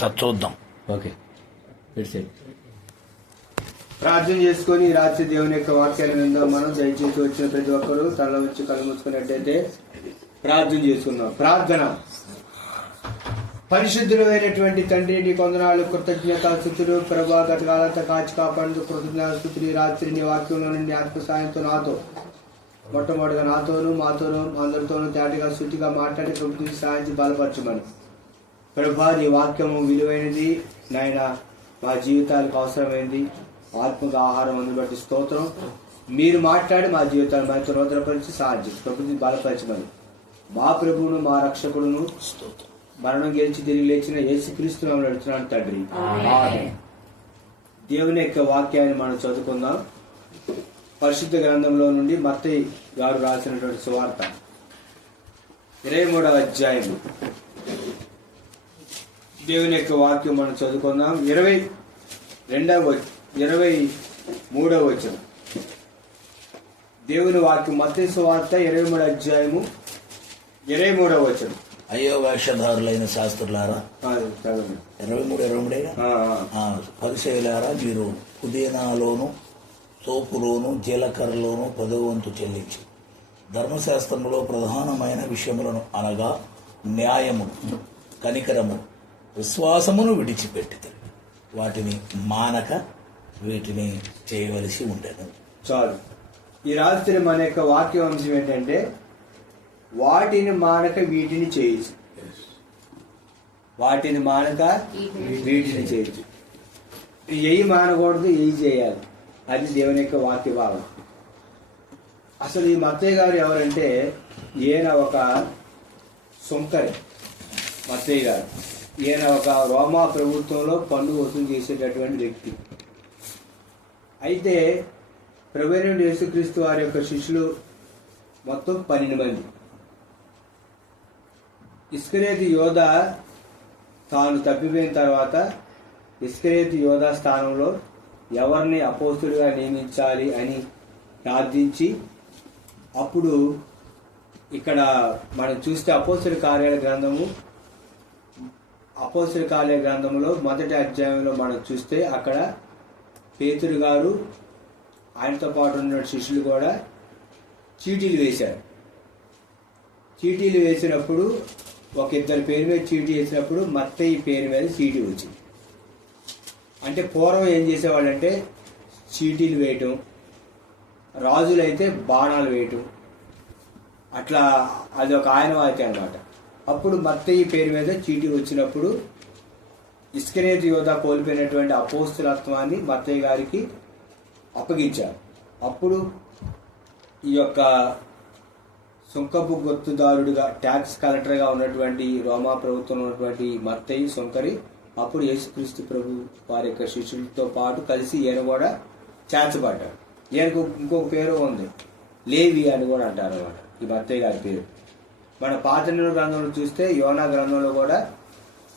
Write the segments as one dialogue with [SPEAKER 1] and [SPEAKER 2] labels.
[SPEAKER 1] Sir చూద్దాం.
[SPEAKER 2] Okay.
[SPEAKER 3] ప్రార్థన చేసుకొని రాత్రి దేవుని యొక్క వాక్యాన్ని విందాం. మనం దయచేసి వచ్చిన ప్రతి ఒక్కరు తల వచ్చి కళ్ళు మూసుకున్నట్టయితే ప్రార్థన చేసుకుందాం. ప్రార్థన. పరిశుద్ధులైనటువంటి తండ్రి నీ కొందనాలు కృతజ్ఞత స్థుతులు ప్రభా గతకాలంతా కాచి కాపాడు కృతజ్ఞత స్థుతులు రాత్రి నీ వాక్యంలో నుండి ఆత్మ సాయంతో నాతో మొట్టమొదటిగా నాతోనూ మాతోనూ అందరితోనూ తేటగా శుద్ధిగా మాట్లాడి ప్రభుత్వం సాయించి బలపరచమని. ప్రభా నీ వాక్యము విలువైనది. నాయన మా జీవితాలకు అవసరమైనది. ఆత్మక ఆహారం అందుబట్టి స్తోత్రం. మీరు మాట్లాడి మా జీవితాన్ని మనతో నూతనపరిచి సాధ్యం ప్రభుత్వం బలపరచమని. మా ప్రభువును మా రక్షకుడును మరణం గెలిచి తిరిగి లేచిన యేసుక్రీస్తు నామమున అడుగుతున్నాను తండ్రి. దేవుని యొక్క వాక్యాన్ని మనం చదువుకుందాం. పరిశుద్ధ గ్రంథంలో నుండి మత్తయి గారు రాసినటువంటి సువార్త. ఇరవై మూడవ అధ్యాయం దేవుని యొక్క వాక్యం మనం చదువుకుందాం. ఇరవై రెండవ ఇరవై మూడవ వచనం. దేవుని వాక్యం మత్తయి సువార్త ఇరవై మూడవ అధ్యాయము ఇరవై మూడవ వచనం.
[SPEAKER 1] అయ్యో వేషధారులైన శాస్త్రులారా. ఇరవై మూడు ఇరవై
[SPEAKER 3] ఆ.
[SPEAKER 1] పరిచయలారా మీరు పుదీనాలోను సోపులోను జీలకర్రలోను పదవంతు చెల్లించి. ధర్మశాస్త్రంలో ప్రధానమైన విషయములను అనగా న్యాయము కనికరము. విశ్వాసమును విడిచిపెట్టి వాటిని మానక వీటిని చేయవలసి ఉండేను
[SPEAKER 3] చాలు. ఈ రాత్రి మన యొక్క వాక్య అంశం ఏంటంటే వాటిని మానక వీటిని చేయొచ్చు వాటిని మానక వీటిని చేయొచ్చు ఎయి మానకూడదు ఎయి చేయాలి. అది దేవుని యొక్క వాక్య భావం అసలు ఈ మత్తయ్య గారు ఎవరంటే ఈయన ఒక సుంకరి. మత్తయ్య గారు. ఈయన ఒక రోమా ప్రభుత్వంలో పన్ను వసూలు చేసేటటువంటి వ్యక్తి. అయితే ప్రభుత్వ యేసుక్రీస్తు వారి యొక్క శిష్యులు మొత్తం పన్నెండు మంది. ఇస్కరేతి యోధ తాను తప్పిపోయిన తర్వాత ఇస్కరేతి యోధ స్థానంలో ఎవరిని అపోస్తుడిగా నియమించాలి అని ప్రార్థించి అప్పుడు ఇక్కడ మనం చూస్తే అపోస్తుడి కార్యాల గ్రంథము అపోస్తుల కాలే గ్రంథంలో మొదటి అధ్యాయంలో మనం చూస్తే అక్కడ పేతురు గారు ఆయనతో పాటు ఉన్న శిష్యులు కూడా చీటీలు వేశారు. చీటీలు వేసినప్పుడు ఒక ఇద్దరి పేరు మీద చీటీ వేసినప్పుడు మత్తయ్య పేరు మీద చీటీ వచ్చింది. అంటే పూర్వం ఏం చేసేవాళ్ళంటే చీటీలు వేయటం రాజులైతే బాణాలు వేయటం అట్లా అది ఒక ఆయనవాయితీ అనమాట అప్పుడు మత్తయ్య పేరు మీద చీటీ వచ్చినప్పుడు ఇస్కరేతు యోధ కోల్పోయినటువంటి అపోస్తులత్వాన్ని మత్తయ్య గారికి అప్పగించారు. అప్పుడు ఈ యొక్క సుంకపు గుర్తుదారుడిగా ట్యాక్స్ కలెక్టర్గా ఉన్నటువంటి రోమా ప్రభుత్వంలో ఉన్నటువంటి మత్తయ్య సుంకరి అప్పుడు యేసుక్రీస్తు ప్రభు వారి యొక్క శిష్యులతో పాటు కలిసి ఈయన కూడా చేర్చబడ్డాడు. ఈయనకు ఇంకొక పేరు ఉంది. లేవి అని కూడా అంటారు అన్నమాట. ఈ మత్తయ్య గారి పేరు. మన పాత గ్రంథంలో చూస్తే యోనా గ్రంథంలో కూడా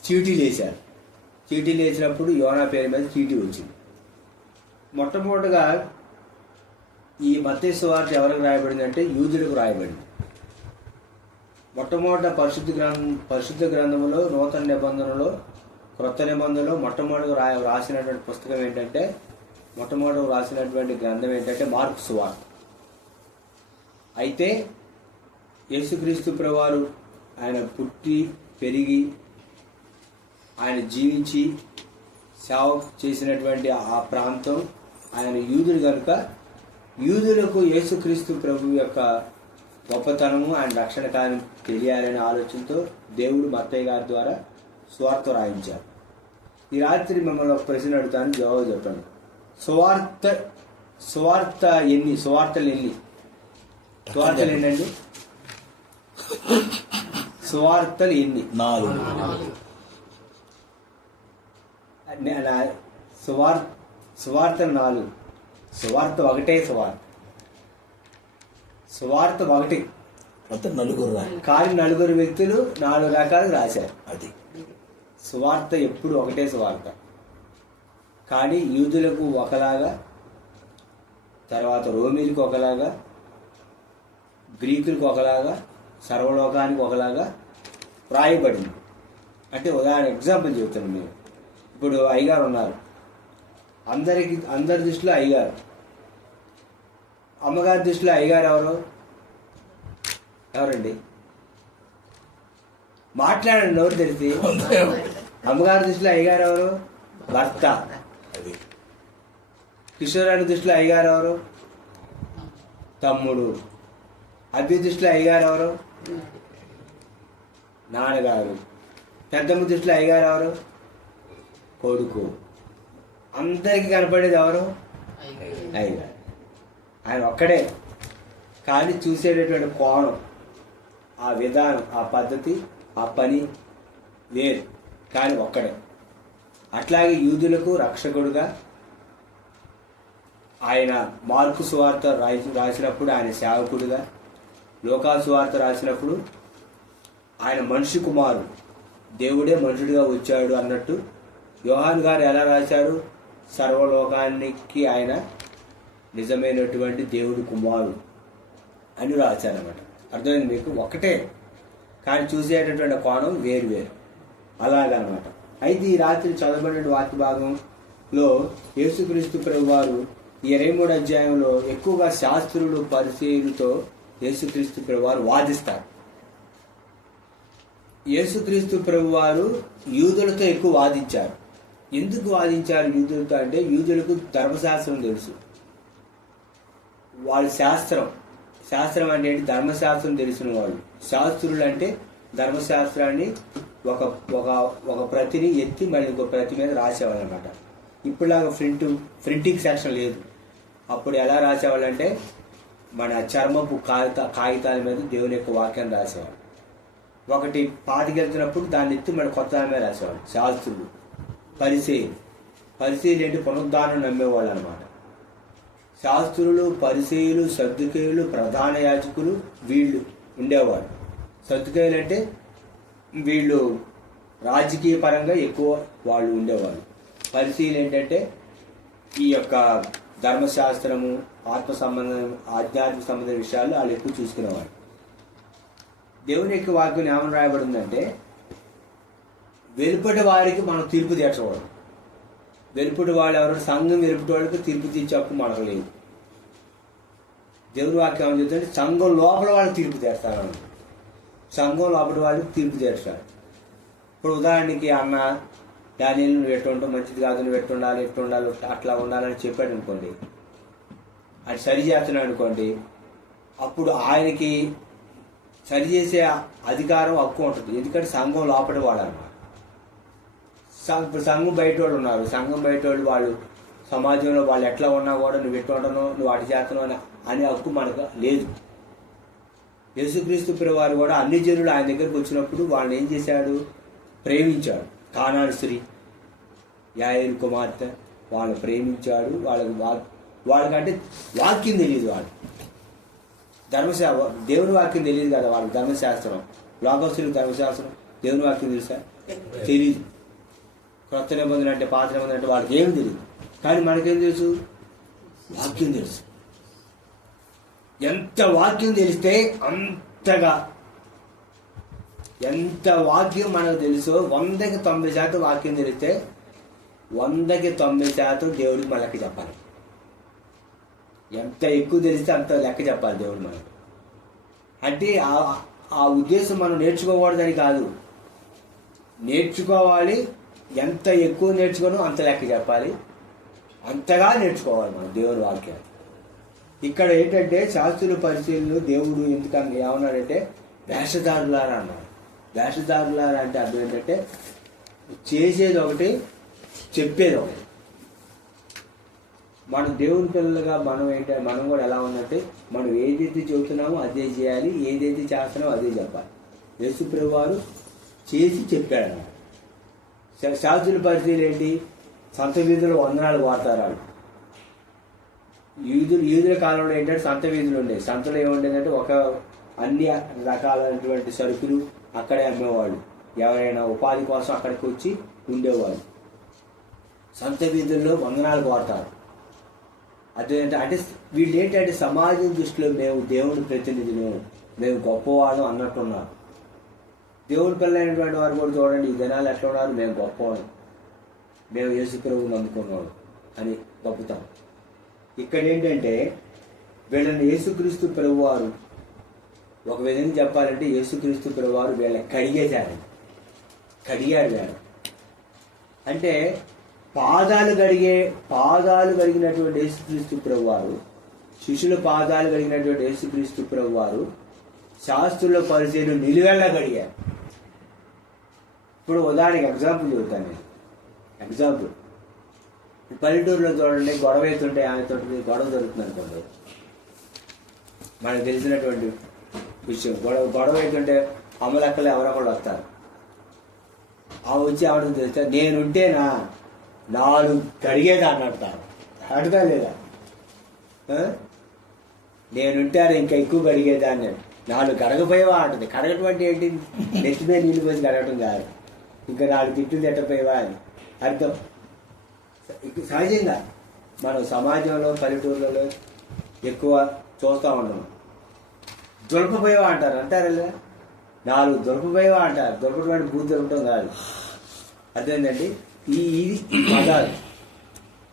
[SPEAKER 3] చీటీలు వేశారు చీటీలు వేసినప్పుడు యోనా పేరు మీద చీటీ వచ్చింది. మొట్టమొదటిగా ఈ మత్స్య సువార్త ఎవరికి రాయబడింది అంటే యూదులకు రాయబడింది. మొట్టమొదట పరిశుద్ధ గ్రంథం పరిశుద్ధ గ్రంథంలో నూతన నిబంధనలో క్రొత్త నిబంధనలో మొట్టమొదటి రాయ రాసినటువంటి పుస్తకం ఏంటంటే మొట్టమొదటి రాసినటువంటి గ్రంథం ఏంటంటే మార్క్ సువార్త అయితే యేసుక్రీస్తు ప్రభువారు ఆయన పుట్టి పెరిగి ఆయన జీవించి సేవ చేసినటువంటి ఆ ప్రాంతం ఆయన యూదుడు కనుక యూదులకు యేసుక్రీస్తు ప్రభు యొక్క గొప్పతనము ఆయన రక్షణ కార్యం తెలియాలనే ఆలోచనతో దేవుడు మత్తయ్య గారి ద్వారా స్వార్థ రాయించారు. ఈ రాత్రి మిమ్మల్ని ఒక ప్రశ్న అడుగుతాను జవాబు చెప్పండి. సువార్త సువార్త ఎన్ని సువార్తలు ఎన్ని? సువార్తలు ఎన్నండి? సువార్తలు ఎన్ని?
[SPEAKER 1] నాలుగు.
[SPEAKER 3] సువార్ సువార్త నాలుగు. సువార్త ఒకటే సువార్త. సువార్త ఒకటి.
[SPEAKER 1] మొత్తం నలుగురు
[SPEAKER 3] కానీ నలుగురు వ్యక్తులు నాలుగు రకాలు రాశారు.
[SPEAKER 1] అది.
[SPEAKER 3] సువార్త ఎప్పుడు ఒకటే సువార్త. కానీ యూదులకు ఒకలాగా తర్వాత రోమిలకు ఒకలాగా గ్రీకులకు ఒకలాగా సర్వలోకానికి ఒకలాగా రాయబడింది అంటే ఉదాహరణ ఎగ్జాంపుల్ చెబుతాను మీరు ఇప్పుడు అయ్యగారు ఉన్నారు. అందరికి అందరి దృష్టిలో అయ్యగారు. అమ్మగారి దృష్టిలో అయ్యగారు ఎవరు? ఎవరండి? మాట్లాడండి నోరు తెలిసి అమ్మగారి దృష్టిలో అయ్యగారు ఎవరు? భర్త. కిషోరాని దృష్టిలో అయ్యగారు ఎవరు? తమ్ముడు. అభి దృష్టిలో అయ్యగారు ఎవరు? నాన్నగారు పెద్దమ్మ దృష్టిలో అయ్యగారు ఎవరు? కొడుకు. అందరికీ కనపడేది ఎవరు? అయ్యగారు. ఆయన ఒక్కడే. కానీ చూసేటటువంటి కోణం ఆ విధానం ఆ పద్ధతి ఆ పని వేరు. కానీ ఒక్కడే. అట్లాగే యూదులకు రక్షకుడుగా ఆయన మార్కు సువార్త రాసి రాసినప్పుడు ఆయన సేవకుడుగా లోకాసువార్త రాసినప్పుడు ఆయన మనిషి కుమారుడు. దేవుడే మనుషుడిగా వచ్చాడు అన్నట్టు యోహాన్ గారు ఎలా రాశారు? సర్వలోకానికి ఆయన నిజమైనటువంటి దేవుడు కుమారుడు అని రాశారన్నమాట. అర్థమైంది మీకు? ఒకటే. కానీ చూసేటటువంటి కోణం వేరు వేరు. అలాగనమాట. అయితే ఈ రాత్రి చదవబడిన వాక్య భాగంలో యేసుక్రీస్తు ప్రభు వారు ఈ ఇరవై మూడు అధ్యాయంలో ఎక్కువగా శాస్త్రులు పరిచయులతో యేసుక్రీస్తు ప్రభువారు వాదిస్తారు. యేసుక్రీస్తు ప్రభువారు యూదులతో ఎక్కువ వాదించారు. ఎందుకు వాదించారు యూదులతో అంటే యూదులకు ధర్మశాస్త్రం తెలుసు. వాళ్ళ శాస్త్రం శాస్త్రం అంటే ధర్మశాస్త్రం తెలిసిన వాళ్ళు. శాస్త్రులు అంటే ధర్మశాస్త్రాన్ని ఒక ఒక ఒక ప్రతిని ఎత్తి మళ్ళీ ఇంకో ప్రతి మీద రాసేవాళ్ళు అనమాట ఇప్పుడులాగా ప్రింట్ ప్రింటింగ్ సెక్షన్ లేదు. అప్పుడు ఎలా రాసేవాళ్ళు అంటే మన చర్మపు కాగిత కాగితాల మీద దేవుని యొక్క వాక్యాన్ని రాసేవాడు. ఒకటి పాతికెళ్తున్నప్పుడు దాన్ని ఎత్తి మన కొత్త దాని మీద రాసేవాడు. శాస్త్రులు పరిశీలి. పరిశీలి ఏంటి? పునరుద్ధారణ నమ్మేవాళ్ళు అనమాట శాస్త్రులు పరిశీలు సర్దుకేయులు ప్రధాన యాజకులు వీళ్ళు ఉండేవాడు సర్దుకేయులు అంటే వీళ్ళు రాజకీయ పరంగా ఎక్కువ వాళ్ళు ఉండేవాళ్ళు. పరిశీలు ఏంటంటే ఈ యొక్క ధర్మశాస్త్రము ఆత్మ సంబంధం ఆధ్యాత్మిక సంబంధ విషయాలు వాళ్ళు ఎక్కువ చూసుకునేవారు. దేవుని యొక్క వాక్యం ఏమని రాయబడిందంటే వెలుపటి వారికి మనం తీర్పు తీర్చకూడదు. వెలుపటి వాళ్ళు ఎవరు? సంఘం వెలుపటి వాళ్ళకి తీర్పు తీర్చే హక్కు మనకు లేదు. దేవుని వాక్యం ఏమని చెప్తుంటే సంఘం లోపల వాళ్ళు తీర్పు తీస్తారు అన్నమాట. సంఘం లోపల వాళ్ళు తీర్పు తీర్చారు ఇప్పుడు ఉదాహరణకి అన్న డానియల్ నువ్వు ఎట్టు ఉంటావు మంచిది కాదు నువ్వు ఎట్టు ఉండాలి ఎట్టు ఉండాలి అట్లా ఉండాలని చెప్పాడు అనుకోండి అది సరి చేస్తున్నాడు అనుకోండి అప్పుడు ఆయనకి సరి చేసే అధికారం హక్కు ఉంటుంది. ఎందుకంటే సంఘం లోపల వాడాలి ఇప్పుడు సంఘం బయట వాళ్ళు ఉన్నారు. సంఘం బయట వాళ్ళు వాళ్ళు సమాజంలో వాళ్ళు ఎట్లా ఉన్నా కూడా నువ్వు ఎట్లా ఉంటానో నువ్వు అటు చేస్తున్నావు అనే హక్కు మనకు లేదు. యేసుక్రీస్తు వారు కూడా అన్ని జనులు ఆయన దగ్గరికి వచ్చినప్పుడు వాళ్ళని ఏం చేశాడు? ప్రేమించాడు. కానాడు స్త్రీ యాయలు కుమార్తె వాళ్ళని ప్రేమించాడు. వాళ్ళకి వాడికంటే వాళ్ళకంటే వాక్యం తెలియదు వాళ్ళు ధర్మశా దేవుని వాక్యం తెలియదు కదా వాడు ధర్మశాస్త్రం. లోకస్తులకు ధర్మశాస్త్రం దేవుని వాక్యం తెలుసా? తెలియదు. క్రొత్త నిబంధన అంటే పాత నిబంధన అంటే వాళ్ళకి ఏమి తెలియదు. కానీ మనకేం తెలుసు? వాక్యం తెలుసు. ఎంత వాక్యం తెలిస్తే అంతగా ఎంత వాక్యం మనకు తెలుసో వందకి తొంభై శాతం వాక్యం తెలిస్తే వందకి తొంభై శాతం దేవుడికి మనకి చెప్పాలి. ఎంత ఎక్కువ తెలిస్తే అంత లెక్క చెప్పాలి దేవుడు మనకు. అంటే ఆ- ఆ ఉద్దేశం మనం నేర్చుకోకూడదని కాదు. నేర్చుకోవాలి ఎంత ఎక్కువ నేర్చుకోను అంత లెక్క చెప్పాలి. అంతగా నేర్చుకోవాలి మనం దేవుని వాక్యం ఇక్కడ ఏంటంటే శాస్త్రుల పరిశీలనలు దేవుడు ఎందుకని ఏమన్నాడంటే వేషధారులారా అన్నారు. వేషధారులారా అంటే అర్థం ఏంటంటే చేసేది ఒకటి చెప్పేది ఒకటి. మనం దేవుని పిల్లలుగా మనం ఏంటంటే మనం కూడా ఎలా ఉన్నట్టే మనం ఏదైతే చెబుతున్నామో అదే చేయాలి ఏదైతే చేస్తున్నామో అదే చెప్పాలి. యేసుప్రభు వారు చేసి చెప్పాడు అన్నమాట శాస్త్రుల పరిస్థితులు ఏంటి? సంత వీధులు వందనాలు వాడతారు వాళ్ళు. యూదులు యూదుల కాలంలో ఏంటంటే సంత వీధులు ఉండేవి. సంతలో ఏముండేదంటే ఒక అన్ని రకాలైనటువంటి సరుకులు అక్కడే అమ్మేవాళ్ళు. ఎవరైనా ఉపాధి కోసం అక్కడికి వచ్చి ఉండేవాళ్ళు. సంత వీధుల్లో వందనాలు కోరతారు అదేంటే అంటే వీళ్ళు ఏంటంటే సమాజం దృష్టిలో మేము దేవుని ప్రతినిధులు మేము గొప్పవాళ్ళం అన్నట్టున్నారు. దేవుడి పిల్లలైనటువంటి వారు కూడా చూడండి ఈ జనాలు ఎట్లా ఉన్నారు? మేము గొప్పవాళ్ళం. మేము యేసుప్రభు నమ్ముకున్నాడు అని గొప్పతాం ఇక్కడ ఏంటంటే వీళ్ళని యేసుక్రీస్తు ప్రభు వారు ఒక విధంగా చెప్పాలంటే యేసుక్రీస్తు ప్రభు వారు వీళ్ళని కడిగేశారు. కడిగాడు వీళ్ళని. అంటే పాదాలు గడిగే పాదాలు కడిగినటువంటి యేసుక్రీస్తు ప్రభు వారు శిష్యుల పాదాలు కడిగినటువంటి యేసుక్రీస్తు ప్రభు వారు శాస్త్రుల పరిచయం నిలువెళ్ళ గడిగారు ఇప్పుడు ఉదాహరణకి ఎగ్జాంపుల్ చెబుతాను నేను. ఎగ్జాంపుల్. పల్లెటూరులో చూడండి గొడవ అవుతుంటే ఆమెతో గొడవ జరుగుతుంది అనుకోండి. మనకు తెలిసినటువంటి విషయం. గొడవ గొడవ అవుతుంటే అమలక్కలు కూడా వస్తారు. ఆ వచ్చి ఆవిడ తెలిస్తే నేనుంటేనా? నాలుగు కడిగేదాన్ని అంటారు అడగా లేదా ఆ? నేనుంటారు ఇంకా ఎక్కువ కడిగేదాన్ని. నాలుగు కడగపోయేవా అంటుంది. కడగటం అంటే ఏంటి? నెత్తి మీద నీళ్ళు పోసి కడగటం కాదు. ఇంకా నాలుగు తిట్లు తిట్టపోయేవా అని. అర్థం? సహజంగా మనం సమాజంలో పల్లెటూర్లలో ఎక్కువ చూస్తూ ఉండము. దొరకపోయేవా అంటారు? అంటారు లేదా నాలుగు దొరకపోయేవా అంటారు? దొరకటువంటి బూత్ దొరకటం కాదు. అర్థమైందండి? ఈ ఇది పదాలు.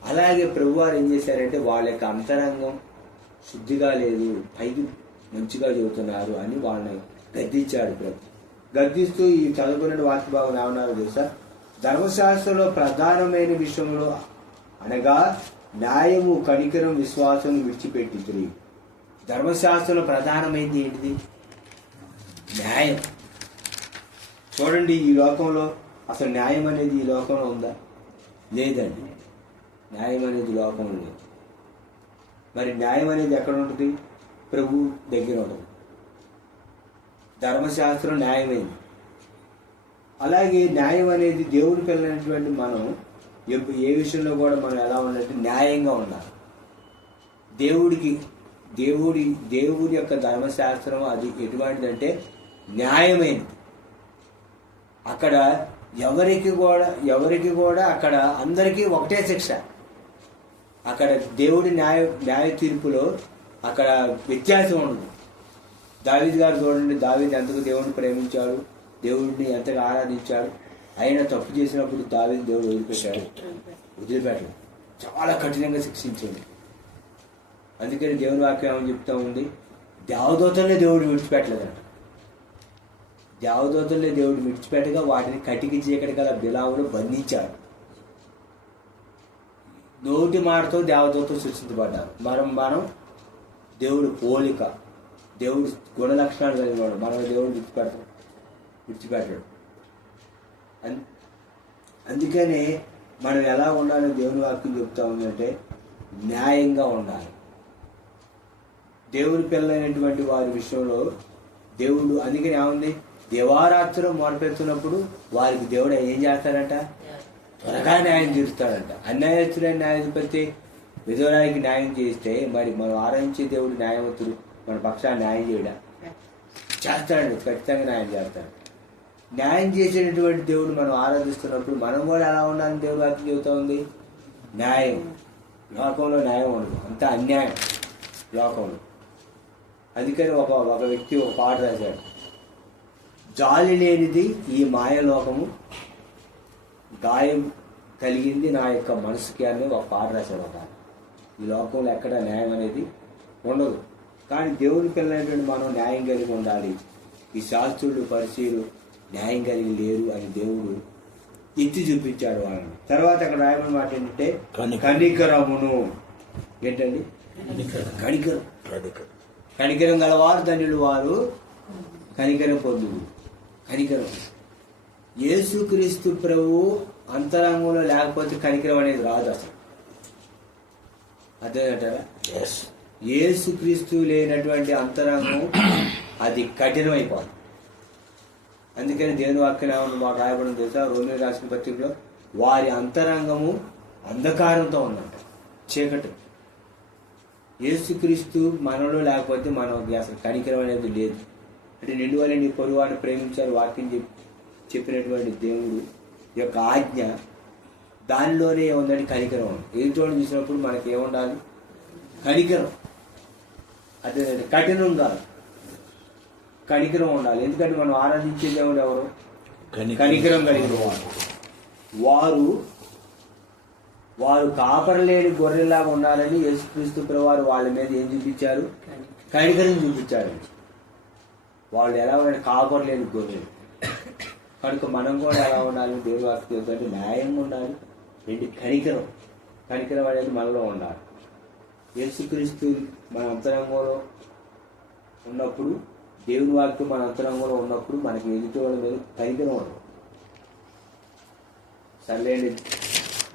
[SPEAKER 3] అలాగే ప్రభువారు ఏం చేశారంటే వాళ్ళ యొక్క అంతరంగం శుద్ధిగా లేదు పైకి మంచిగా చెబుతున్నారు అని వాళ్ళని గద్దించాడు ప్రభు. గద్దిస్తూ ఈ చదువుకున్న వాక్య భాగం ఏమన్నారు తెలుసా? ధర్మశాస్త్రంలో ప్రధానమైన విషయంలో అనగా న్యాయము కనికరం విశ్వాసం విడిచిపెట్టింది ధర్మశాస్త్రంలో ప్రధానమైనది ఏంటిది? న్యాయం. చూడండి ఈ లోకంలో అసలు న్యాయం అనేది ఈ లోకంలో ఉందా? లేదండి. న్యాయం అనేది లోకంలో లేదు. మరి న్యాయం అనేది ఎక్కడ ఉంటుంది? ప్రభు దగ్గర ఉంటుంది. ధర్మశాస్త్రం న్యాయమైంది. అలాగే న్యాయం అనేది దేవుడి పిల్లలైనటువంటి మనం ఏ విషయంలో కూడా మనం ఎలా ఉండాలంటే న్యాయంగా ఉండాలి. దేవుడికి దేవుడి దేవుడి యొక్క ధర్మశాస్త్రం అది ఎటువంటిదంటే న్యాయమైనది. అక్కడ ఎవరికి కూడా ఎవరికి కూడా అక్కడ అందరికీ ఒకటే శిక్ష. అక్కడ దేవుడి న్యాయ న్యాయ తీర్పులో అక్కడ వ్యత్యాసం ఉండదు. దావీద్ గారు చూడండి దావీద్ ఎంతకు దేవుడిని ప్రేమించాడు దేవుడిని ఎంతగా ఆరాధించాడు ఆయన తప్పు చేసినప్పుడు దావీద్ దేవుడు వదిలిపెట్టాడు. వదిలిపెట్టడు. చాలా కఠినంగా శిక్షించింది అందుకని దేవుని వాక్యం ఏమని చెప్తా ఉంది? దేవదూతల్ని దేవుడు విడిచిపెట్టలేదంట. దేవదూతల్ని దేవుడు విడిచిపెట్టగా వాటిని కటికి చీకటి గల బిలావును బంధించాడు. నోటి మాటతో దేవదూతలు సృష్టించబడ్డారు. మనం మనం దేవుడు పోలిక దేవుడు గుణ లక్షణాలు కలిగినవాడు మనం దేవుడు విడిచిపెడతాం విడిచిపెట్టాడు. అన్- అందుకనే మనం ఎలా ఉండాలో దేవుని వాక్యం చెప్తా ఉందంటే న్యాయంగా ఉండాలి. దేవుని పిల్లలైనటువంటి వారి విషయంలో దేవుడు అందుకని ఏముంది? దేవారాత్రులు మొరపెడుతున్నప్పుడు వారికి దేవుడు ఏం చేస్తాడంట? త్వరగా న్యాయం తీరుస్తాడంట. అన్యాయస్తుడైన న్యాయాధిపతి విధవరానికి న్యాయం చేస్తే మరి మనం ఆరాధించే దేవుడు న్యాయవంతుడు మన పక్షాన్ని న్యాయం చేయడా? చేస్తాడు ఖచ్చితంగా న్యాయం చేస్తాడు. న్యాయం చేసేటటువంటి దేవుడు మనం ఆరాధిస్తున్నప్పుడు మనం కూడా ఎలా ఉండాలని దేవుడు వాక్యం చెబుతా ఉంది? న్యాయం. లోకంలో న్యాయం ఉండదు. అంతా అన్యాయం. లోకంలో. అందుకని ఒక ఒక వ్యక్తి ఒక పాట రాశాడు. జాలి లేనిది ఈ మాయలోకము. గాయం కలిగింది నా యొక్క మనసుకి అని ఒక పాట రాశాడు ఒక. ఈ లోకంలో ఎక్కడ న్యాయం అనేది ఉండదు. కానీ దేవుని పిల్లలైనటువంటి మనం న్యాయం కలిగి ఉండాలి. ఈ శాస్త్రులు పరిచయులు న్యాయం కలిగి లేరు అని దేవుడు ఎత్తి చూపించాడు వాళ్ళని. తర్వాత అక్కడ రాయమని మాట ఏంటంటే
[SPEAKER 1] కనికరం.
[SPEAKER 3] కనికరమును. ఏంటండి? కనికరం. కనికరం. గలవారు ధన్యులు వారు. కనికరం పొందుడు కనికరం. యేసుక్రీస్తు ప్రభు అంతరంగంలో లేకపోతే కనికరం అనేది రాదు అసలు. అర్థమంటారా
[SPEAKER 1] ఎస్
[SPEAKER 3] యేసుక్రీస్తు లేనటువంటి అంతరంగం అది కఠినమైపోతుంది అందుకని దేవుని వాక్యం ఏమన్నా మాకు రాయబడిన తెలుసా? రోమియో రాసిన పత్రికలో వారి అంతరంగము అంధకారంతో ఉందంట చీకటి. యేసుక్రీస్తు మనలో లేకపోతే మనకి అసలు కనికరం అనేది లేదు. అంటే నిండు వల్ల నీ పొరువాన్ని ప్రేమించారు వాక్యం చెప్పి చెప్పినటువంటి దేవుడు యొక్క ఆజ్ఞ దానిలోనే ఉందని కనికరం. ఉంది ఎదుటోడు చూసినప్పుడు మనకి ఏముండాలి? కనికరం. అదే కఠినం కాదు కనికరం ఉండాలి. ఎందుకంటే మనం ఆరాధించే దేవుడు ఎవరు?
[SPEAKER 1] కనికరం
[SPEAKER 3] కనికరం కలిగిన వారు వారు వారు కాపరలేని గొర్రెలాగా ఉండాలని యేసుక్రీస్తు వారు వాళ్ళ మీద ఏం చూపించారు? కనికరం చూపించారు వాళ్ళు ఎలా ఉండాలి కాపర్లేని గొర్రెలు. కనుక మనం కూడా ఎలా ఉండాలి దేవుడు వాక్యం చెబుతుంటే న్యాయంగా ఉండాలి రెండు కనికరం. కనికరం అనేది మనలో ఉండాలి. యేసుక్రీస్తు మన అంతరంగంలో ఉన్నప్పుడు దేవుని వాక్యం మన అంతరంగంలో ఉన్నప్పుడు మనకి ఎదుటి వాళ్ళ మీద కనికరం ఉండదు సర్లేండి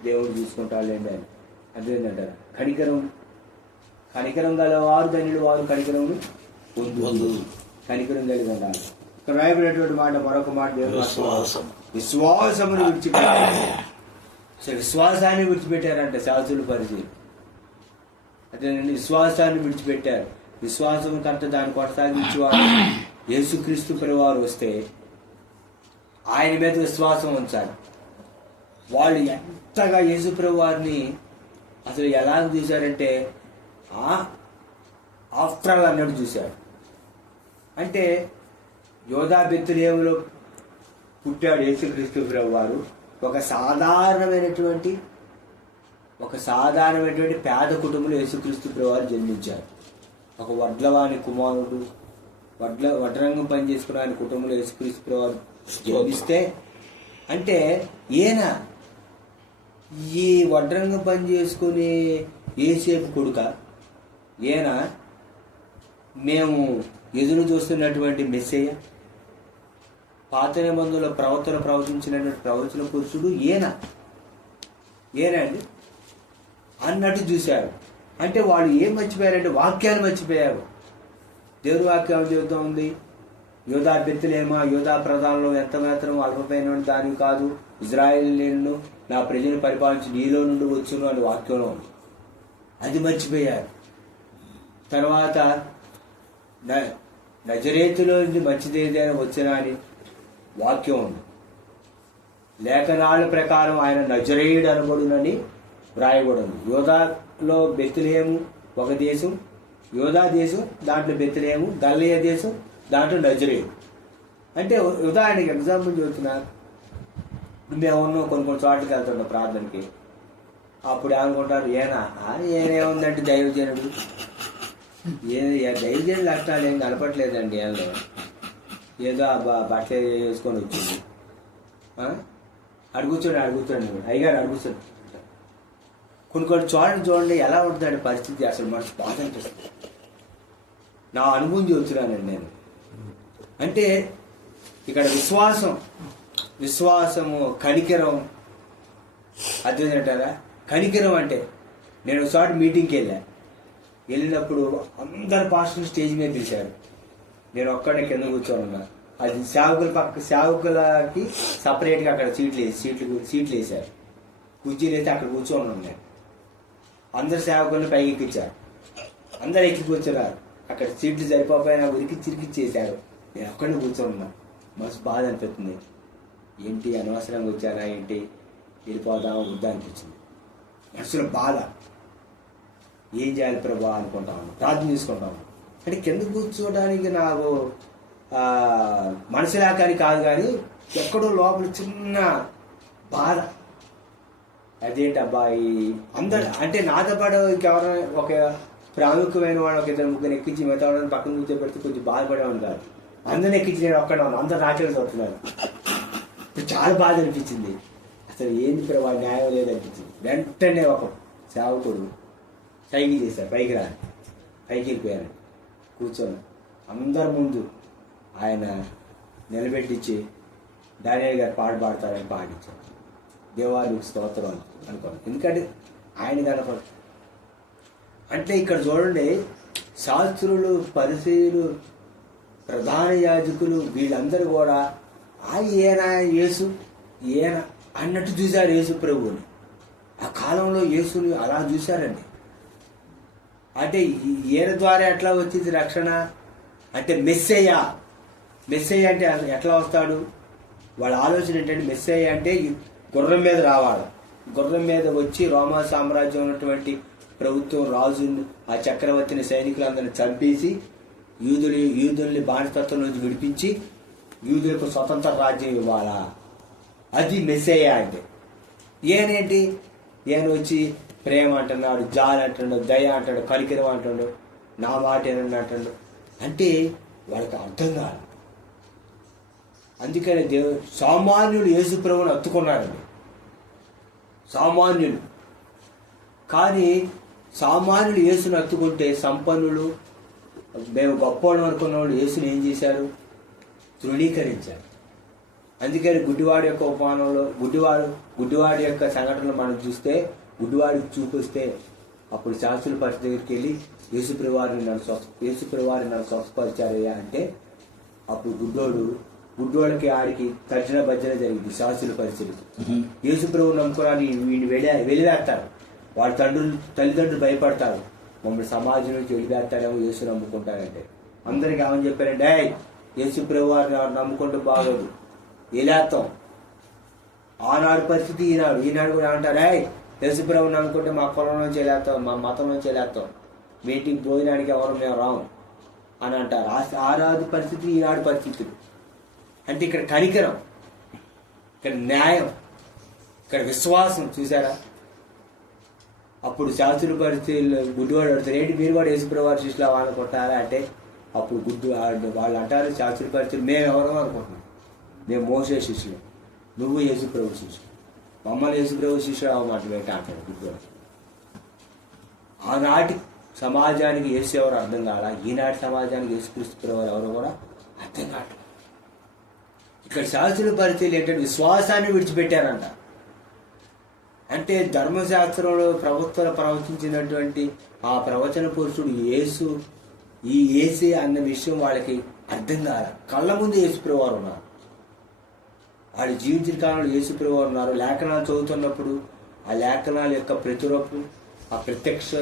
[SPEAKER 3] దేవుడు చూసుకుంటాడులేండి అని అదేంటంటారు? కనికరం కనికరం గల వారు ధనులు వారు కనికరం పొందు కనికరం కలిగి ఉండాలి. ఇక్కడ రాయబడినటువంటి మాట మరొక మాట.
[SPEAKER 1] విశ్వాసం.
[SPEAKER 3] విశ్వాసమును విడిచిపెట్టారు అసలు విశ్వాసాన్ని విడిచిపెట్టారంట శాస్త్రులు పరిచయం. అదేనండి విశ్వాసాన్ని విడిచిపెట్టారు. విశ్వాసం కరెక్ట్ దాన్ని కొనసాగించేవారు యేసుక్రీస్తు పరివారు వస్తే ఆయన మీద విశ్వాసం ఉంచాలి. వాళ్ళు ఎంతగా యేసుప్రభు వారిని అసలు ఎలా చూశారంటే ఆఫ్టర్ ఆల్ అన్నట్టు చూశారు. అంటే యోధా బెత్తులేములో పుట్టాడు యేసుక్రీస్తు ప్రభు వారు ఒక సాధారణమైనటువంటి ఒక సాధారణమైనటువంటి పేద కుటుంబంలో యేసుక్రీస్తు వారు జన్మించారు. ఒక వడ్లవాని కుమారుడు వడ్ల వడ్రంగం పని చేసుకున్న ఆయన కుటుంబంలో యేసుక్రీస్తు వారు జన్మిస్తే అంటే ఈయన ఈ వడ్రంగం పని చేసుకుని ఏసేపు కొడుక ఈయన మేము ఎదురు చూస్తున్నటువంటి మెస్సేయ పాత నిబంధనల ప్రవర్తన ప్రవచించినటువంటి ప్రవచన పురుషుడు ఈయన. ఏనండి అన్నట్టు చూశారు. అంటే వాళ్ళు ఏం మర్చిపోయారంటే వాక్యాన్ని మర్చిపోయారు. దేవుని వాక్యం చెబుతూ ఉంది? యోధా బెత్తులేమా యోధా ప్రధానంలో ఎంత మాత్రం అల్పమైన దాని కాదు. ఇజ్రాయెల్ నేను నా ప్రజలు పరిపాలించి నీలో నుండి వచ్చును అని వాక్యంలో ఉంది. అది మర్చిపోయారు. తర్వాత నజరేతులో నుంచి మంచిదేదైనా వచ్చినా అని వాక్యం ఉంది. లేఖనాల ప్రకారం ఆయన నజరేయుడు అనబడునని వ్రాయబడింది. యోధాలో బెత్తులేము ఒక దేశం యోధా దేశం దాంట్లో బెత్తులేము గల్లయ్య దేశం దాంట్లో నజరేయుడు. అంటే ఉదాహరణకి ఎగ్జాంపుల్ చెబుతున్నా. ఇప్పుడు మేము కొన్ని కొన్ని చోట్లకి వెళ్తుంటాం ప్రార్థనకి. అప్పుడు ఏమనుకుంటారు? ఏనా? ఆ, ఏనేముందంటే దైవజనుడు. ఏ ఏ దైవజనుడు లక్షణాలు ఏం కనపట్లేదండి ఏదో ఏదో ఆ బట్టలు వేసుకొని వచ్చింది. అడుగుచోండి అడుగుచోండి అయ్యగారు అడుగుచోండి కొన్ని కొన్ని చూడండి చూడండి ఎలా ఉంటుందండి పరిస్థితి. అసలు మనసు బాధ అనిపిస్తుంది నా అనుభవం చూస్తున్నానండి నేను. అంటే ఇక్కడ విశ్వాసం విశ్వాసము కనికరం అర్థమైందంటారా కనికరం అంటే నేను ఒకసారి మీటింగ్కి వెళ్ళాను వెళ్ళినప్పుడు అందరు పాస్టర్ స్టేజ్ మీద పిలిచారు. నేను ఒక్కడే కింద కూర్చోనున్నా అది సేవకుల పక్క సేవకులకి సపరేట్గా అక్కడ సీట్లు వేసి సీట్లు సీట్లు వేశారు. కుర్చీలు అయితే అక్కడ కూర్చోని ఉన్నాయి అందరు సేవకులను పైకి ఎక్కించారు. అందరు ఎక్కి కూర్చున్నారు. అక్కడ సీట్లు సరిపోయినా ఉరికి చిరికి చేశారు నేను ఒక్కడే కూర్చోనున్నా ఉన్నా. మస్తు బాధ అనిపిస్తుంది. ఏంటి అనవసరంగా వచ్చారా ఏంటి? వెళ్ళిపోదామా వద్దా అనిపించింది మనసులో బాధ. ఏం చేయాలి ప్రభా అనుకుంటాము ప్రార్థన చేసుకుంటాము అంటే కింద కూర్చోవడానికి నాకు ఆ, మనసు లేకని కాదు కానీ ఎక్కడో లోపల చిన్న బాధ. అదేంటి అబ్బాయి అందరు అంటే నాతో పాటు ఇంకెవరైనా ఒక ప్రాముఖ్యమైన వాడు ఒక ఇద్దరు ముగ్గురు ఎక్కించి మిగతా వాళ్ళని పక్కన కూర్చోబెడితే కొంచెం బాధపడే ఉంటారు అందరిని ఎక్కించి నేను ఒక్కడే ఉన్నాను అందరు నాకే చదువుతున్నారు ఇప్పుడు చాలా బాధ అనిపించింది. అసలు ఏంది ప్రభా న్యాయం లేదనిపించింది. వెంటనే ఒక సేవకుడు సైకి చేశారు పైకి రా. పైకి వెళ్ళిపోయారు కూర్చొని. అందరి ముందు ఆయన నిలబెట్టించి డానియల్ గారు పాట పాడతారని పాడించారు. దేవాలకు స్తోత్రం అనుకోండి ఎందుకంటే ఆయన కనుక అంటే ఇక్కడ చూడండి శాస్త్రులు పరిశీలు ప్రధాన యాజకులు వీళ్ళందరూ కూడా ఆ ఈయన యేసు ఈయన అన్నట్టు చూశారు యేసు ప్రభువుని. ఆ కాలంలో యేసుని అలా చూశారండి. అంటే ఈయన ద్వారా ఎట్లా వచ్చింది రక్షణ? అంటే మెస్సయ్య. మెస్సయ్య అంటే ఎట్లా వస్తాడు? వాళ్ళ ఆలోచన ఏంటంటే మెస్సయ్య అంటే గుర్రం మీద రావాలి. గుర్రం మీద వచ్చి రోమా సామ్రాజ్యం ఉన్నటువంటి ప్రభుత్వం రాజుని ఆ చక్రవర్తిని సైనికులందరిని చంపేసి యూదులు యూదుల్ని బానిసత్వం నుంచి విడిపించి యూదులకు స్వతంత్ర రాజ్యం ఇవ్వాలా? అది మెస్సేయ అంటే. ఏనేంటి ఈయన వచ్చి ప్రేమ అంటున్నాడు జాలి అంటున్నాడు దయ అంటాడు కలికిరం అంటాడు నా మాట అంటాడు అంటే వాళ్ళకి అర్థం కాదు. అందుకని దేవుడు సామాన్యుడు యేసు ప్రభుని అత్తుకున్నాడు సామాన్యులు కానీ సామాన్యుడు యేసుని అత్తుకుంటే సంపన్నులు మేము గొప్పవాళ్ళం అనుకున్న వాళ్ళు యేసుని ఏం చేశారు? తృణీకరించారు. అందుకని గుడ్డివాడి యొక్క ఉపమానంలో గుడ్డివాడు గుడ్డివాడి యొక్క సంఘటనలు మనం చూస్తే గుడ్డివాడికి చూపిస్తే అప్పుడు శాస్త్రుల పరిస్థితి దగ్గరికి వెళ్ళి యేసుప్రవారిని నన్ను స్వస్థ యేసుప్రవారిని నన్ను స్వస్థపరిచారయ్యా అంటే అప్పుడు గుడ్డోడు గుడ్డోడికి ఆడికి తర్జన భర్జన జరిగింది శాస్త్రుల పరిస్థితి యేసుప్రభు నమ్ముకోవడానికి వీడిని వెళ్ళి వెలివేస్తారు. వాళ్ళ తండ్రులు తల్లిదండ్రులు భయపడతారు. మమ్మల్ని సమాజం నుంచి వెలివేస్తారేమో యేసు నమ్ముకుంటారంటే. అందరికి ఏమని చెప్పారంటే "ఏయ్, యేసు ప్రభు వారిని నమ్ముకుంటూ బాగోదు. ఎలాత్తం ఆనాడు పరిస్థితి ఈనాడు ఈనాడు కూడా అంటారు ఏయ్ అనుకుంటే మా కులం నుంచి మా మతం నుంచి వెళ్ళేస్తాం. మీటింగ్ భోజనానికి ఎవరు మేము రాము అని అంటారు. ఆ పరిస్థితి ఈనాడు పరిస్థితులు అంటే ఇక్కడ కనికరం ఇక్కడ న్యాయం ఇక్కడ విశ్వాసం చూసారా? అప్పుడు శాస్త్రుల పరిస్థితులు గుడ్డివాడు అడుగుతారు ఏంటి మీరు కూడా యేసుప్రవారి శిష్యులు వాళ్ళు కొట్టారా అంటే అప్పుడు గుడ్డు వాళ్ళు వాళ్ళు అంటారు శాస్త్రుల పరిస్థితులు మేము ఎవరో అనుకుంటున్నాం. మేము మోసే శిష్యులు. నువ్వు యేసుప్రభు శిష్యులు. మమ్మల్ని యేసుప్రభు శిష్యుడు అవ్వమాట ఏంటి అంటాడు గుడ్డివాడు ఆనాటి సమాజానికి ఏసు ఎవరు అర్థం కాల? ఈనాటి సమాజానికి యేసుక్రీస్తు ప్రభు ఎవరు కూడా అర్థం కావట్లేదు ఇక్కడ శాస్త్రుల పరిస్థితులు ఏంటంటే విశ్వాసాన్ని విడిచిపెట్టారంట. అంటే ధర్మశాస్త్రంలో ప్రభుత్వాలు ప్రవచించినటువంటి ఆ ప్రవచన పురుషుడు యేసు ఈ ఏసే అన్న విషయం వాళ్ళకి అర్థం కాల. కళ్ళ ముందు ఏసుప్రవారు ఉన్నారు. వాళ్ళు జీవించిన కాలంలో యేసుప్రవారు ఉన్నారు. లేఖనాలు చదువుతున్నప్పుడు ఆ లేఖనాల యొక్క ప్రతిరూపం ఆ ప్రత్యక్ష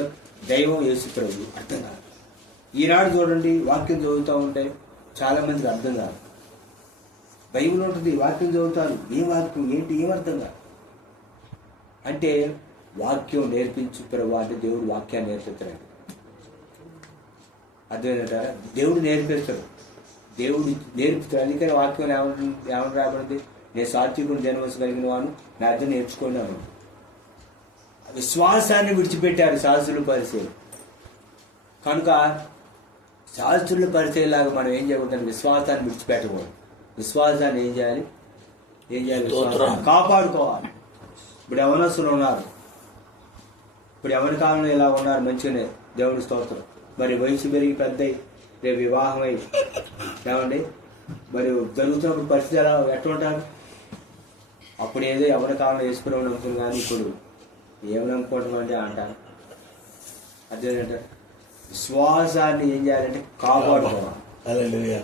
[SPEAKER 3] దైవం యేసుప్రభు అర్థం కాదు. ఈనాడు చూడండి వాక్యం చదువుతూ ఉంటే చాలా మందికి అర్థం కాదు. బైబిల్ ఉంటుంది వాక్యం చదువుతారు. ఏ వాక్యం ఏంటి ఏమర్థం అర్థం కాదు. అంటే వాక్యం నేర్పించు ప్రభు అంటే దేవుడు వాక్యాన్ని నేర్పిస్తాడు అర్థమైందంటారా? దేవుడు నేర్పిస్తాడు. దేవుడు నేర్పుతాడు అందుకని వాక్యం ఏమంటుంది ఏమని రాబడింది నేను సాత్వికుని జన్మస్ కలిగిన వాను నా అర్థం నేర్చుకున్నాను. విశ్వాసాన్ని విడిచిపెట్టారు శాస్త్రుల పరిచయం కనుక శాస్త్రుల పరిచయలాగా మనం ఏం చేయకూడదు విశ్వాసాన్ని విడిచిపెట్టకూడదు. విశ్వాసాన్ని ఏం చేయాలి? ఏం చేయాలి కాపాడుకోవాలి. ఇప్పుడు యవనస్తులు ఉన్నారు. ఇప్పుడు ఎవరి కాలంలో ఇలా ఉన్నారు మంచిగానే. దేవుని స్తోత్రం. మరి వయసు పెరిగి పెద్ద రేపు వివాహమై ఏమండి? మరి జరుగుతున్నప్పుడు పరిస్థితి ఎలా? ఎట్లా ఉంటారు? అప్పుడు ఏదో ఎవరి కాలంలో వేసుకున్నాం నమ్ముకుని కానీ ఇప్పుడు ఏం నమ్ముకోవటం అంటే అంటారు అదేంటంటే విశ్వాసాన్ని ఏం చేయాలంటే కాపాడుకోవాలి.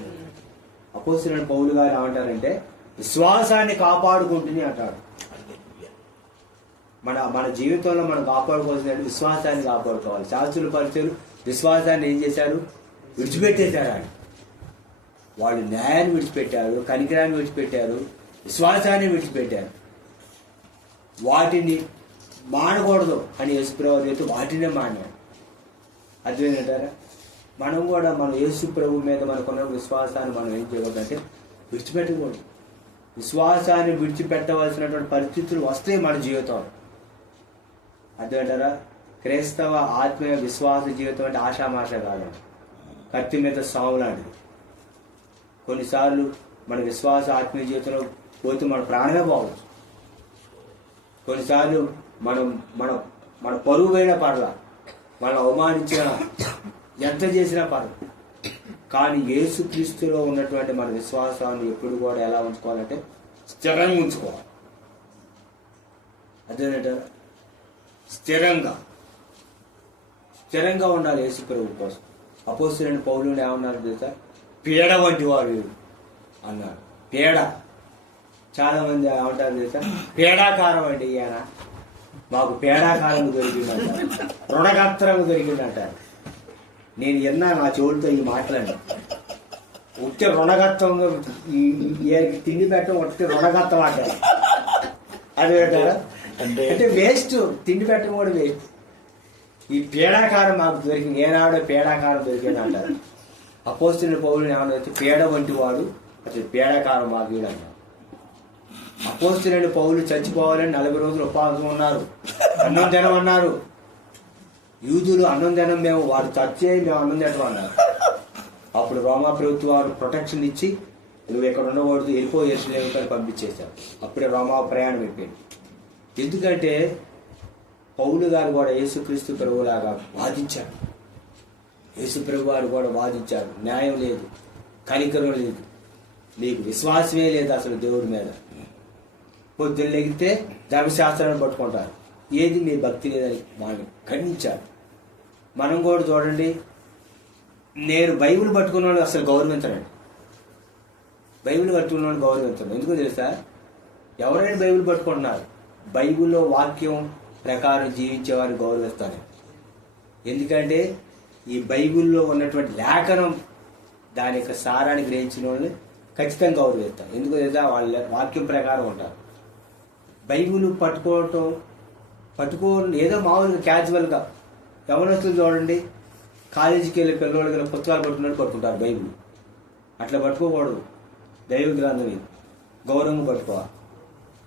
[SPEAKER 3] అపోసిన పౌలు గారు ఏమంటారంటే విశ్వాసాన్ని కాపాడుకుంటుంది అంటాడు. మన మన జీవితంలో మనం కాపాడుకోవాల్సిన విశ్వాసాన్ని కాపాడుకోవాలి. శాస్త్రుల పరిచయం విశ్వాసాన్ని ఏం చేశారు? విడిచిపెట్టేశారు. వాళ్ళు న్యాయాన్ని విడిచిపెట్టారు కనికరాన్ని విడిచిపెట్టారు. విశ్వాసాన్ని విడిచిపెట్టారు వాటిని మానకూడదు అని యేసుప్రభు అయితే వాటినే మానాడు అర్థమైందంటారా మనం కూడా మన యేసు ప్రభు మీద మనకున్న విశ్వాసాన్ని మనం ఏం చేయకూడదంటే విడిచిపెట్టకూడదు. విశ్వాసాన్ని విడిచిపెట్టవలసినటువంటి పరిస్థితులు వస్తాయి మన జీవితంలో. అర్థమంటారా క్రైస్తవ ఆత్మీయ విశ్వాస జీవితం అంటే ఆషామాష కాదు కత్తి మీద సావు లాంటిది. కొన్నిసార్లు మన విశ్వాస ఆత్మీయ జీవితంలో పోతే మన ప్రాణమే పోవచ్చు కొన్నిసార్లు మనం మన మన పరువు పోయిన పర్ల మనం అవమానించిన ఎంత చేసినా పర్లేదు. కానీ యేసుక్రీస్తులో ఉన్నటువంటి మన విశ్వాసాన్ని ఎప్పుడు కూడా ఎలా ఉంచుకోవాలంటే స్థిరంగా ఉంచుకోవాలి. అదేంటంటే స్థిరంగా స్థిరంగా ఉండాలి యేసు ప్రభు కోసం. అపోస్తులైన పౌరులు ఏమన్నారు తెలుసా? పీడ వంటి వారు అన్నారు. పేడ. చాలా మంది ఏమంటారు తెలుసా పేడాకారం అండి ఈయన. మాకు పేడాకారం దొరికిందంటారు రుణగత్రం దొరికిందంటారు నేను విన్నా నా చెవులతో ఈ మాటలండి ఉట్టి రుణగత్వంగా తిండి పెట్టడం ఉట్టి రుణగత్వం అంటారు. అది అంటారా
[SPEAKER 1] అంటే
[SPEAKER 3] వేస్ట్. తిండి పెట్టడం కూడా వేస్ట్. ఈ పేడాకారం మాకు దొరికింది. ఏనాడో పేడాకారం దొరికింది అంటారు అపోస్తున్న పౌరుని ఏమన్నా పేడ వంటి వాడు అసలు పేడాకారం మాగీడు అన్నారు అపోస్తులైన పౌలు చచ్చిపోవాలని నలభై రోజులు ఉపవాసం ఉన్నారు. అన్నం తినం అన్నారు యూదులు అన్నం తినం మేము వారు చచ్చే మేము అన్నం తినడం అన్నారు. అప్పుడు రోమా ప్రభుత్వం వారు ప్రొటెక్షన్ ఇచ్చి నువ్వు ఎక్కడ ఉండకూడదు వెళ్ళిపో ఎరుసలేము కానీ పంపించేశారు. అప్పుడే రోమా ప్రయాణం అయిపోయింది. ఎందుకంటే పౌలు గారు కూడా యేసుక్రీస్తు ప్రభువులాగా వాదించారు. యేసు ప్రభు వారు కూడా వాదించారు. న్యాయం లేదు కనికరం లేదు. నీకు విశ్వాసమే లేదు అసలు దేవుడి మీద. పొద్దున్న లెగితే ధర్మశాస్త్రాన్ని పట్టుకుంటారు. ఏది మీ భక్తి లేదని వాళ్ళు ఖండించారు మనం కూడా చూడండి నేను బైబిల్ పట్టుకున్న వాళ్ళు అసలు గౌరవించరండి. బైబిల్ పట్టుకున్న వాళ్ళు గౌరవించరు. ఎందుకు తెలుసా? ఎవరైనా బైబిల్ పట్టుకుంటున్నారు బైబిల్లో వాక్యం ప్రకారం జీవించే వారిని ఎందుకంటే ఈ బైబిల్లో ఉన్నటువంటి లేఖనం దాని యొక్క సారాన్ని గ్రహించిన వాళ్ళని ఖచ్చితంగా గౌరవిస్తాను ఎందుకు తెలుసా? వాళ్ళ వాక్యం ప్రకారం ఉంటారు. బైబిల్ పట్టుకోవటం పట్టుకో ఏదో మామూలుగా క్యాజువల్గా యవనస్తులు చూడండి కాలేజీకి వెళ్ళే పిల్లవాళ్ళు కదా పుస్తకాలు పట్టుకున్నట్టు పట్టుకుంటారు బైబిల్. అట్లా పట్టుకోకూడదు. దైవ గ్రంథం గౌరవం పట్టుకోవాలి.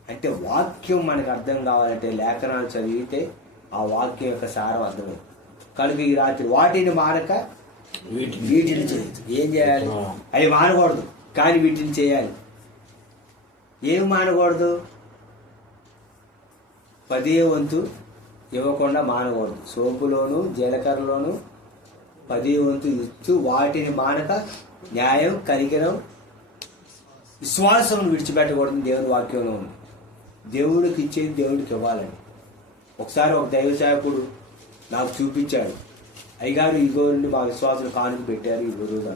[SPEAKER 3] అంటే వాక్యం మనకు అర్థం కావాలంటే లేఖనాలు చదివితే ఆ వాక్యం యొక్క సారం అర్థమైంది కనుక ఈ రాత్రి వాటిని మానక
[SPEAKER 1] వీటిని
[SPEAKER 3] వీటిని చేయొచ్చు ఏం చేయాలి? అవి మానకూడదు కానీ వీటిని చేయాలి. ఏమి మానకూడదు పదే వంతు ఇవ్వకుండా మానకూడదు. సోపులోను జీలకర్రలోను పదే వంతు ఇస్తూ వాటిని మానక న్యాయం కనికరం విశ్వాసం విడిచిపెట్టకూడదు దేవుని వాక్యంలో ఉంది. దేవుడికి ఇచ్చేది దేవుడికి ఇవ్వాలని ఒకసారి ఒక దైవ సేవకుడు నాకు చూపించాడు. అయ్యగారు ఇగో నుండి మా విశ్వాసులు కానుక పెట్టారు ఈ రోజు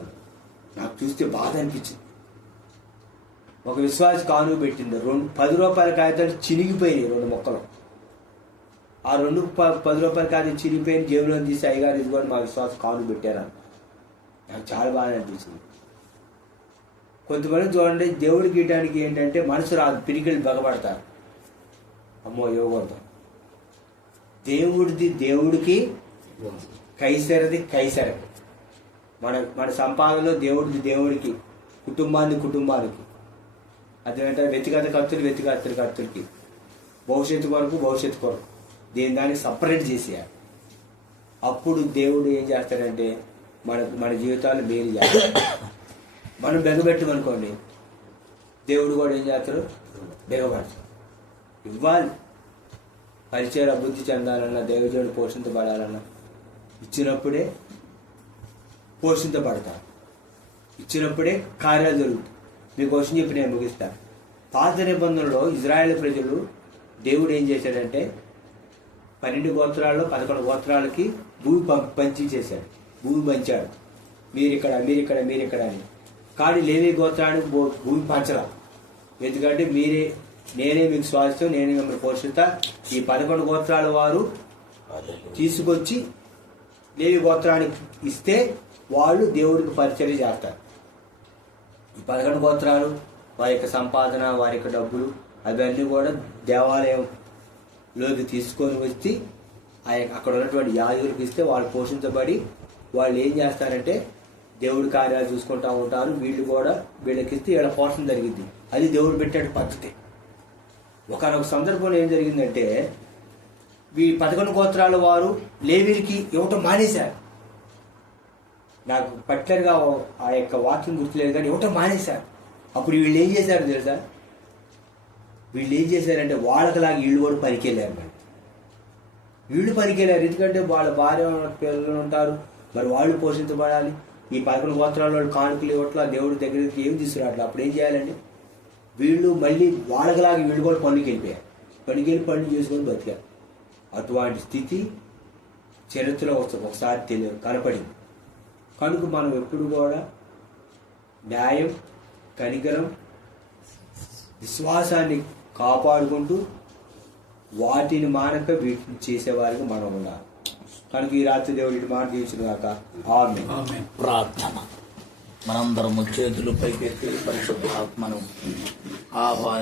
[SPEAKER 3] నాకు చూస్తే బాధ అనిపించింది. ఒక విశ్వాస కానుక పెట్టింది. రెండు పది రూపాయల కాగితాలు చినిగిపోయినాయి రెండు మొక్కలు. ఆ రెండు ప- పది రూపాయలు కాదు చినిగిపోయిన జేబులో తీసి అయ్యగారు ఇదిగోని మా విశ్వాసం కాలు పెట్టారు నాకు చాలా బాధ అనిపించింది. కొంతమంది చూడండి దేవుడి గీయడానికి ఏంటంటే మనసు రాదు పిరికెళ్ళి బగపడతారు అమ్మో ఇవ్వకూడదు దేవుడిది దేవుడికి కైసరది కైసరకి మన మన సంపాదనలో దేవుడిది దేవుడికి కుటుంబాన్ని కుటుంబానికి. అదేంటే వ్యక్తిగత ఖర్చులు వ్యక్తిగత ఖర్చులకి. భవిష్యత్తు కొరకు భవిష్యత్తు కొరకు. దీని దానికి సపరేట్ చేసేయాలి. అప్పుడు దేవుడు ఏం చేస్తాడంటే మన మన జీవితాలు మేలు చేస్తాడు మనం బెగబెట్టమనుకోండి దేవుడు కూడా ఏం చేస్తాడు? బెగపడతాడు ఇవ్వాలి. పరిచయ అభివృద్ధి చెందాలన్నా దైవజనుడు పోషించబడాలన్నా ఇచ్చినప్పుడే పోషించబడతారు ఇచ్చినప్పుడే కార్యాలు జరుగుతాయి. మీకు క్వశ్చన్ చెప్పి నేను ముగిస్తాను పాత నిబంధనలో ఇజ్రాయెల్ ప్రజలు దేవుడు ఏం చేశాడంటే పన్నెండు గోత్రాల్లో పదకొండు గోత్రాలకి భూమి పంచి చేశాడు. భూమి పంచాడు. మీరు ఇక్కడ మీరు ఇక్కడ మీరు ఇక్కడ అని. కానీ లేవి గోత్రానికి భూమి పంచరా ఎందుకంటే మీరే నేనే మీకు స్వాస్థ్యం నేనే మిమ్మల్ని పోషిస్తా. ఈ పదకొండు గోత్రాల వారు తీసుకొచ్చి లేవి గోత్రానికి ఇస్తే వాళ్ళు దేవుడికి పరిచర్య చేస్తారు. ఈ పదకొండు గోత్రాలు వారి యొక్క సంపాదన వారి యొక్క డబ్బులు అవన్నీ కూడా లోకి తీసుకొని వచ్చి ఆ అక్కడ ఉన్నటువంటి యాజకులకు ఇస్తే వాళ్ళు పోషించబడి వాళ్ళు ఏం చేస్తారంటే దేవుడి కార్యాలు చూసుకుంటా ఉంటారు. వీళ్ళు కూడా వీళ్ళకి ఇస్తే వీళ్ళ పోషణ జరిగింది. అది దేవుడు పెట్టే పద్ధతి. ఒకనొక సందర్భంలో ఏం జరిగిందంటే వీ పదకొండు గోత్రాల వారు లేవీరికి ఇవ్వటం మానేశారు. నాకు పర్టికులర్గా ఆ యొక్క వాక్యం గుర్తులేదు కానీ ఇవ్వటం మానేశారు. అప్పుడు వీళ్ళు ఏం చేశారు తెలుసా? వీళ్ళు ఏం చేశారంటే వాళ్ళకిలాగా వీళ్ళు కూడా పనికెళ్ళారు మరి. వీళ్ళు పనికెళ్ళారు. ఎందుకంటే వాళ్ళ భార్య పిల్లలు ఉంటారు. మరి వాళ్ళు పోషించబడాలి. ఈ పదకొండు గోత్రాల వాళ్ళు కానుకలు ఇవ్వట్లా దేవుడి దగ్గరికి ఏం తీసుకురావట్లేదు అప్పుడు ఏం చేయాలండి? వీళ్ళు మళ్ళీ వాళ్ళకిలాగా వీళ్ళు కూడా పనులకి వెళ్ళిపోయారు పనికి వెళ్ళి పనులు చేసుకొని బతికారు. అటువంటి స్థితి చరిత్రలో వస్తుంది ఒకసారి తెలియ కనపడింది. కనుక మనం ఎప్పుడు కూడా న్యాయం కనికరం విశ్వాసాన్ని కాపాడుకుంటూ వాటిని మానక వీటిని చేసేవారికి మనం ఉండాలి కనుక ఈ రాత్రి దేవుడి ఇటు మాట దీవించిన కాక ఆమె
[SPEAKER 1] ప్రార్థన. మనందరము చేతులు పైకెత్తి పరిశుద్ధ ఆత్మను ఆహ్వాని